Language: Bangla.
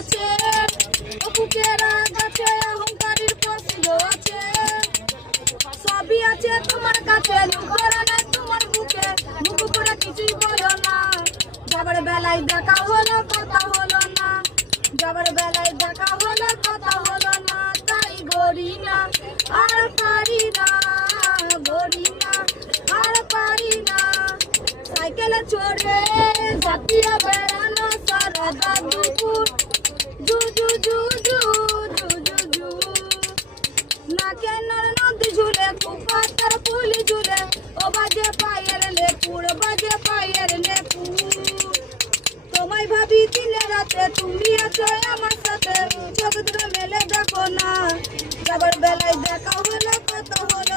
আছে, বুকে রাগ আছে, অহংকারীর পছন্দ আছে, সবই আছে তোমার কাছে, লুকোরা নাই তোমার বুকে, মুখ করে কিছুই বলো না, যাবার বেলায় দেখা হলো কথা হলো না, যাবার বেলায় দেখা হলো কথা হলো না, তাই গড়ি না আর পারি না, গড়ি না আর পারি না, সাইকেলে চড়ে জাতীয় বেড়ানো সারাদা দুপুর, জু জু জু জু জু জু জু, নাকে নদী ঝুলে কুপাতার পুলি ঝুলে, ও বাজে পায়ের লেপুর, বাজে পায়ের লেপুর, তোমায় ভাবি দিনে রাতে, তুমি আছো আমার সাথে, চোখ দুটো মেলে দেখো না, যাবার বেলায় দেখা হলো কথা হলো